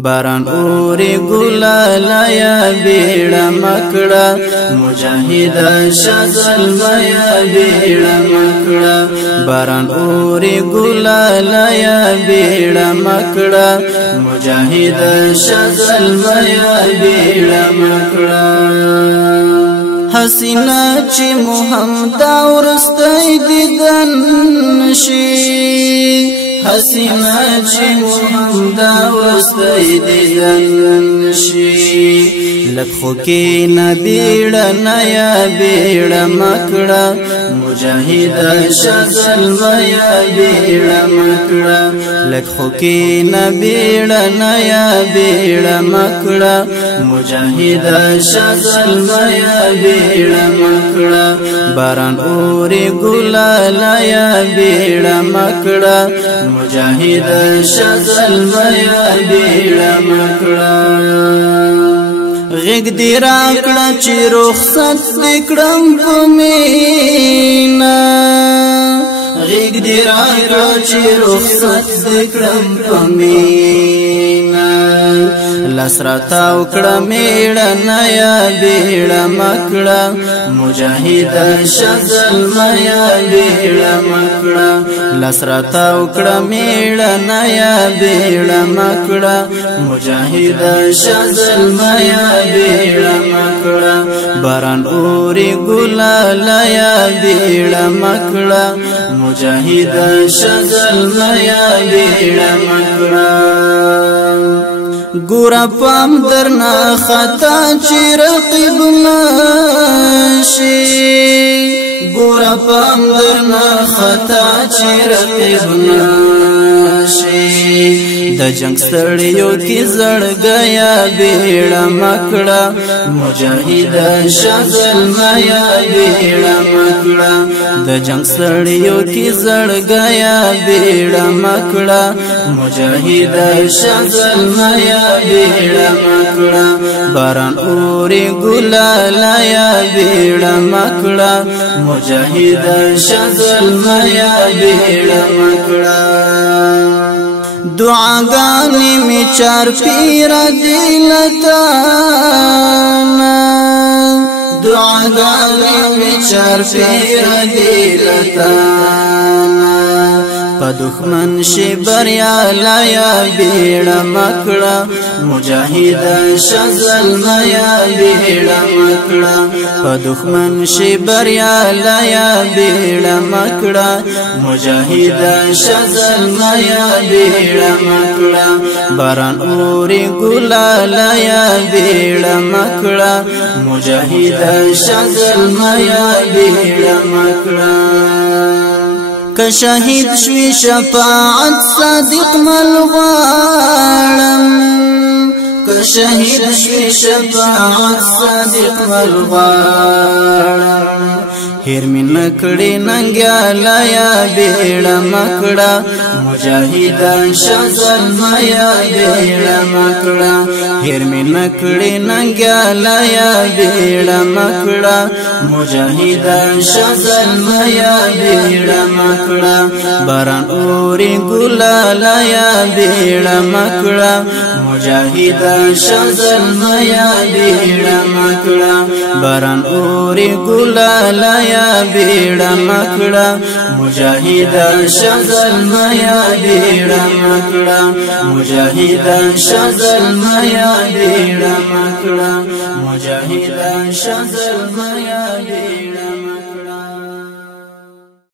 باران اوري ګلالا یا بیڑا مکڑا مجاهد شزل یا بیڑا مکڑا باران اوري ګلالا یا بیڑا مکڑا مجاهد شزل یا بیڑا مکڑا حسینا چې محمد ورستای دیدن شي حسینا چې محمد ورستای دیدن شي لکھو کې نبیړه نیا بیړه مکړه مجاهد شزل یا بیړه مکړه لکھو کې نبیړه نیا بیړه مکړه مجاهد شزل یا بیڑا مکڑا باران اوري ګلالا یا بیڑا مکڑا مجاهد شزل یا بیڑا مکڑا غږ دی راکړه چې رخصت دکړم په مینا غږ دی راکړه چې رخصت دکړم په مینا لسرتا وکړه میړه نیا بیړه مکړه مجاهد شزل یا بیړه مکړه لسرتا وکړه میړه نیا بیړه مکړه مجاهد شزل یا بیړه مکړه باران اوري ګلالا یا بیړه مکړه مجاهد شزل یا بیړه مکړه ګورا پام درنا خطا چې رقیب نشي ګورا پام درنا خطا چې رقیب نشي د جنگ ستړیو کې زړګیا بیړه مکړه مجاهد شزل یا بیړه مکړه د جنگ ستړیو کې زړګیا بیړه مکړه مجاهد شزل یا بیڑا مکڑا باران اوري ګلالا یا بیڑا مکڑا مجاهد شزل یا بیڑا مکڑا دعاګانې می چار پیر دلتانا دعاګانې می چار پیر دلتانا په دښمن شي بریا لایا بیړه مکړه مجاهد شزل یا بیړه مکړه په دښمن شي بریا لایا بیړه مکړه مجاهد شزل یا بیړه مکړه باران اوري ګلالا یا بیړه مکړه مجاهد شزل یا بیړه مکړه که شهید شوی شفاعت صادق ملغوارم که شهید شوی شفاعت صادق ملغوارم هیر می نکړی ننګالا یا بیړه مکړه مجاهد شزل یا بیړه مکړه هیر می نکړی ننګالا یا بیړه مکړه مجاهد شزل یا بیړه مکړه باران اوري ګلالا یا بیړه مکړه مجاهد شزل یا بیړه مکړه باران اوري ګلالا یا بیڑا مکڑا مجاهد شزل یا بیڑا مکڑا مجاهد شزل یا بیڑا مکڑا مجاهد شزل یا بیڑا